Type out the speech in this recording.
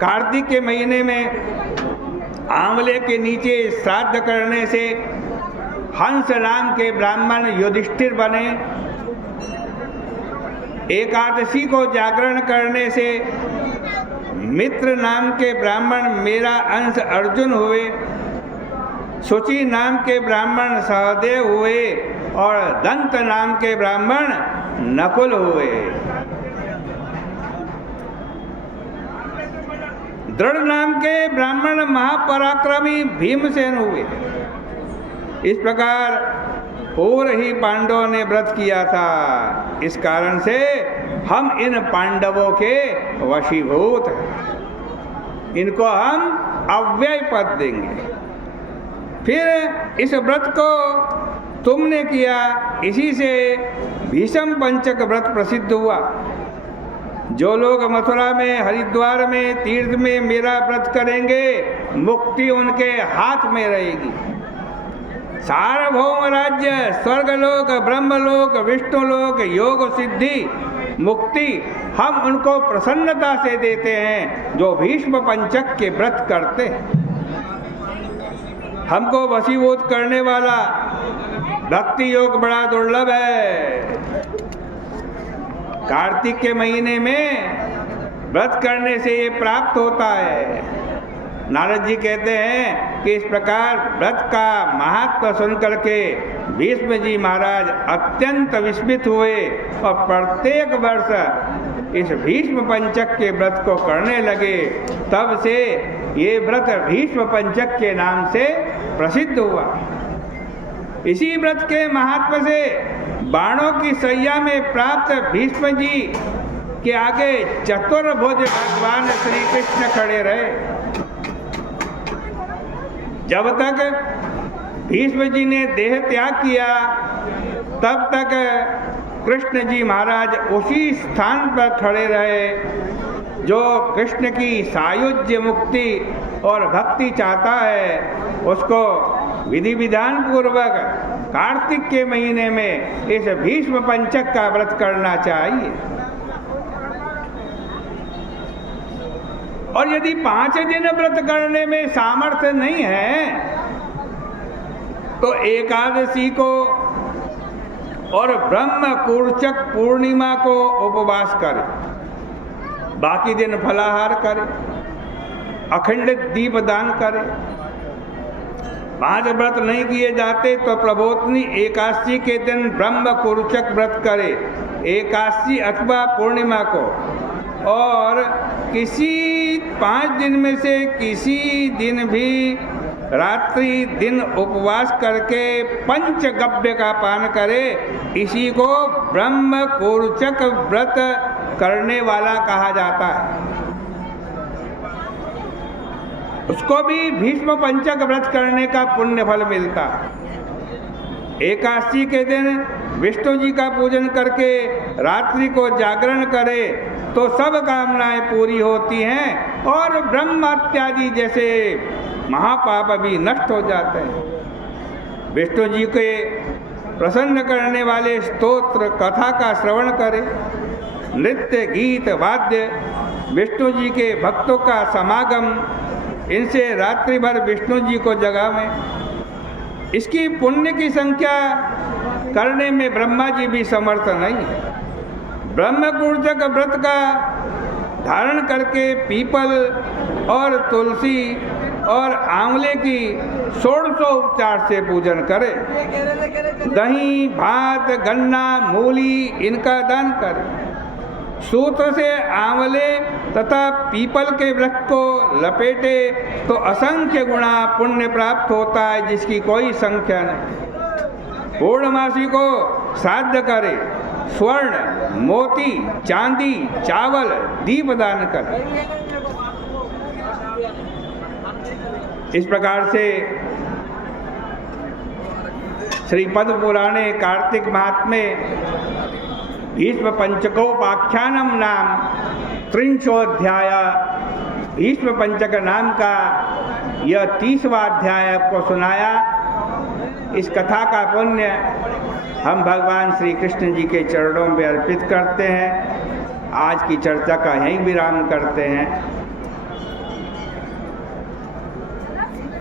कार्तिक के महीने में आंवले के नीचे श्राद्ध करने से हंस नाम के ब्राह्मण युधिष्ठिर बने। एकादशी को जागरण करने से मित्र नाम के ब्राह्मण मेरा अंश अर्जुन हुए। शुचि नाम के ब्राह्मण सहदेव हुए और दंत नाम के ब्राह्मण नकुल हुए। दृढ़ नाम के ब्राह्मण महापराक्रमी भीमसेन हुए। इस प्रकार पूर्व ही पांडवों ने व्रत किया था। इस कारण से हम इन पांडवों के वशीभूत हैं। इनको हम अव्यय पद देंगे। फिर इस व्रत को तुमने किया, इसी से भीष्म पंचक व्रत प्रसिद्ध हुआ। जो लोग मथुरा में, हरिद्वार में, तीर्थ में मेरा व्रत करेंगे, मुक्ति उनके हाथ में रहेगी। सार्वभौम राज्य, स्वर्गलोक, ब्रह्मलोक, विष्णुलोक, योग सिद्धि, मुक्ति हम उनको प्रसन्नता से देते हैं जो भीष्म पंचक के व्रत करते हैं। हमको वशीभूत करने वाला भक्ति योग बड़ा दुर्लभ है। कार्तिक के महीने में व्रत करने से ये प्राप्त होता है। नारद जी कहते हैं कि इस प्रकार व्रत का महत्व सुनकर के भीष्म जी महाराज अत्यंत विस्मित हुए और प्रत्येक वर्ष इस भीष्म पंचक के व्रत को करने लगे। तब से ये व्रत भीष्म पंचक के नाम से प्रसिद्ध हुआ। इसी व्रत के महत्व से बाणों की सैया में प्राप्त भीष्म जी के आगे चतुर्भुज भगवान श्री कृष्ण खड़े रहे। जब तक भीष्म जी ने देह त्याग किया, तब तक कृष्ण जी महाराज उसी स्थान पर खड़े रहे जो कृष्ण की सायुज्य मुक्ति और भक्ति चाहता है। उसको विधि विधान पूर्वक कार्तिक के महीने में इस भीष्म पंचक का व्रत करना चाहिए। और यदि 5 दिन व्रत करने में सामर्थ्य नहीं है तो एकादशी को और ब्रह्म कुर्चक पूर्णिमा को उपवास करें, बाकी दिन फलाहार करें, अखंडित दीपदान करें। 5 व्रत नहीं किए जाते तो प्रबोधनी एकादशी के दिन ब्रह्म कुर्चक व्रत करे, एकादशी अथवा पूर्णिमा को, और किसी 5 दिन में से किसी दिन भी रात्रि दिन उपवास करके पंचगव्य का पान करे। इसी को ब्रह्म कुर्चक व्रत करने वाला कहा जाता है। उसको भी भीष्म पंचक व्रत करने का पुण्य फल मिलता है। एकादशी के दिन विष्णु जी का पूजन करके रात्रि को जागरण करे तो सब कामनाएं पूरी होती हैं और ब्रह्म इत्यादि जैसे महापाप भी नष्ट हो जाते हैं। विष्णु जी के प्रसन्न करने वाले स्तोत्र कथा का श्रवण करें, नृत्य गीत वाद्य, विष्णु जी के भक्तों का समागम, इनसे रात्रि भर विष्णु जी को जगावें। इसकी पुण्य की संख्या करने में ब्रह्मा जी भी समर्थ नहीं है। ब्रह्म कुर्चक व्रत का धारण करके पीपल और तुलसी और आंवले की 16उपचार से पूजन करें। दही, भात, गन्ना, मूली इनका दान करें। सूत्र से आंवले तथा पीपल के वृक्ष को लपेटे तो असंख्य गुणा पुण्य प्राप्त होता है जिसकी कोई संख्या नहीं। पूर्णमासी को श्राद्ध करे, स्वर्ण, मोती, चांदी, चावल, दीपदान करे। इस प्रकार से श्री पद्म पुराणे कार्तिक महात्म्य भीष्म पंचकोपाख्यानम नाम 30वाध्याय भीष्म पंचक नाम का यह 30वां अध्याय आपको सुनाया। इस कथा का पुण्य हम भगवान श्री कृष्ण जी के चरणों में अर्पित करते हैं। आज की चर्चा का यहीं विराम करते हैं।